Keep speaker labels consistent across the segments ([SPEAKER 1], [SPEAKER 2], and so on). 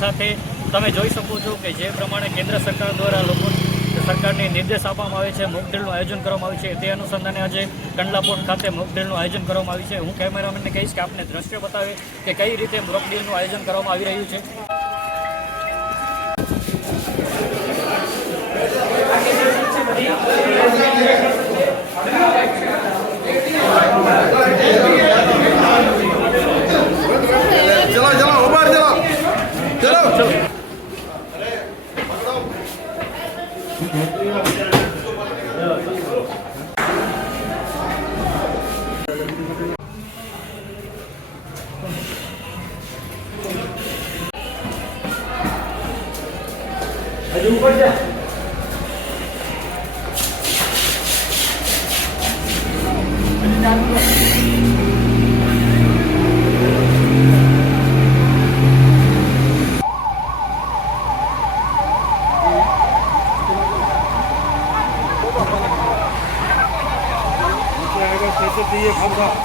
[SPEAKER 1] સાથે તમે જોઈ શકો છો કે જે પ્રમાણે કેન્દ્ર સરકાર દ્વારા લોકો સરકારને નિર્દેશ આપવામાં આવે છે મોક આયોજન કરવામાં આવ્યું છે. તે અનુસંધાને આજે કંડલાપોર્ટ ખાતે મોક ડ્રીલનું આયોજન કરવામાં આવ્યું છે. હું કેમેરામેનને કહીશ કે આપને દ્રશ્ય બતાવે કે કઈ રીતે મોક આયોજન કરવામાં આવી રહ્યું છે.
[SPEAKER 2] હજુ ઉપર છે ખાવ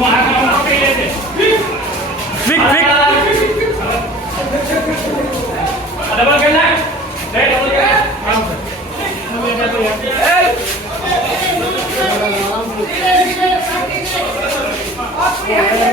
[SPEAKER 3] Klik, klik. Ada gelak? Eh, kamu. Kamu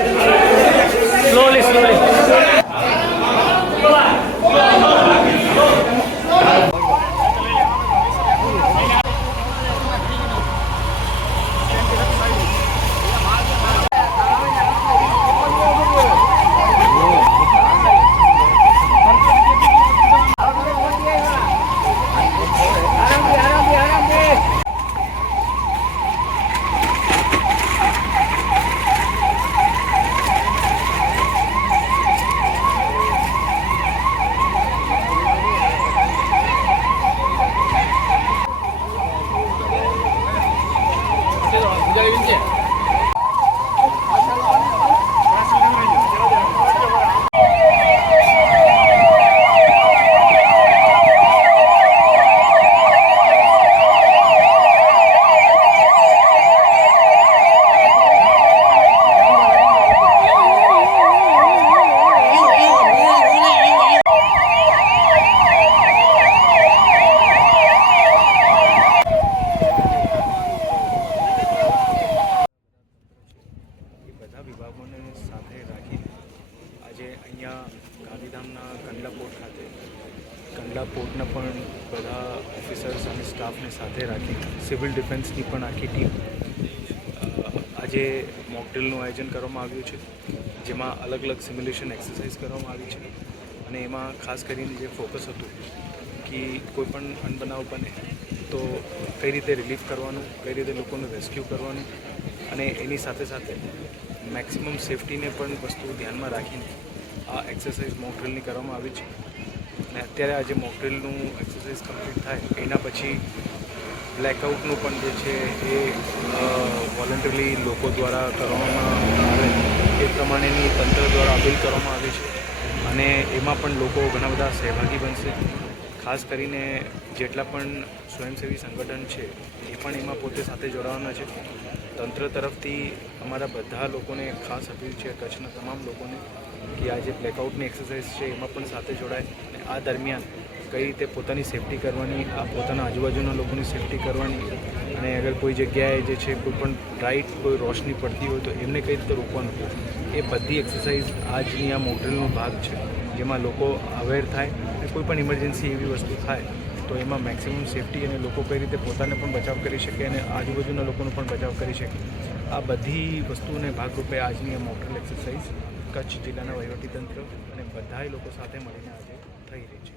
[SPEAKER 3] Kandla પણ બધા ઓફિસર્સ અને સ્ટાફને સાથે રાખી સિવિલ ડિફેન્સની પણ આખી ટીમ આજે મોકડ્રીલનું આયોજન કરવામાં આવ્યું છે, જેમાં અલગ અલગ સિમ્યુલેશન એક્સરસાઇઝ કરવામાં આવી છે અને એમાં ખાસ કરીને જે ફોકસ હતું કે કોઈ પણ અનબનાવ બને તો કઈ રીતે રિલીફ કરવાનું, કઈ રીતે લોકોનું રેસ્ક્યુ કરવાનું અને એની સાથે સાથે મેક્સિમમ સેફટીને પણ વસ્તુ ધ્યાનમાં રાખીને આ એક્સરસાઇઝ મોકડ્રીલની કરવામાં આવી છે. અને અત્યારે આજે મોકડ્રીલનું એક્સરસાઇઝ કમ્પ્લીટ થાય. એના પછી બ્લેકઆઉટનું પણ જે છે એ વોલન્ટરી લોકો દ્વારા કરવામાં આવે. એ પ્રમાણેની તંત્ર દ્વારા અપીલ કરવામાં આવી છે. અને એમાં પણ લોકો ઘણા બધા સહભાગી બનશે. ખાસ કરીને જેટલા પણ સ્વયંસેવી સંગઠન છે, એ પણ એમાં પોતે સાથે જોડાવાના છે. તંત્ર તરફથી અમારા બધા લોકોને ખાસ અપીલ છે, કચ્છના તમામ લોકોને કે આ જે બ્લેકઆઉટની એક્સરસાઇઝ છે એમાં પણ સાથે જોડાય અને આ દરમિયાન કઈ રીતે પોતાની સેફટી કરવાની, આ પોતાના આજુબાજુના લોકોની સેફટી કરવાની અને અગર કોઈ જગ્યાએ જે છે કોઈ પણ બ્રાઇટ કોઈ રોશની પડતી હોય તો એમને કઈ રીતે રોકવાનું? એ બધી એક્સરસાઇઝ આજની આ મોડલનો ભાગ છે, જેમાં લોકો અવેર થાય અને કોઈ પણ ઇમરજન્સી એવી વસ્તુ થાય તો એમાં મેક્સિમમ સેફટી અને લોકો કઈ રીતે પોતાને પણ બચાવ કરી શકે અને આજુબાજુના લોકોનો પણ બચાવ કરી શકે. આ બધી વસ્તુને ભાગરૂપે આજની આ મોટરલ એક્સરસાઇઝ કચ્છ જિલ્લાના વહીવટીતંત્ર અને બધાય લોકો સાથે મળીને આજે થઈ રહી છે.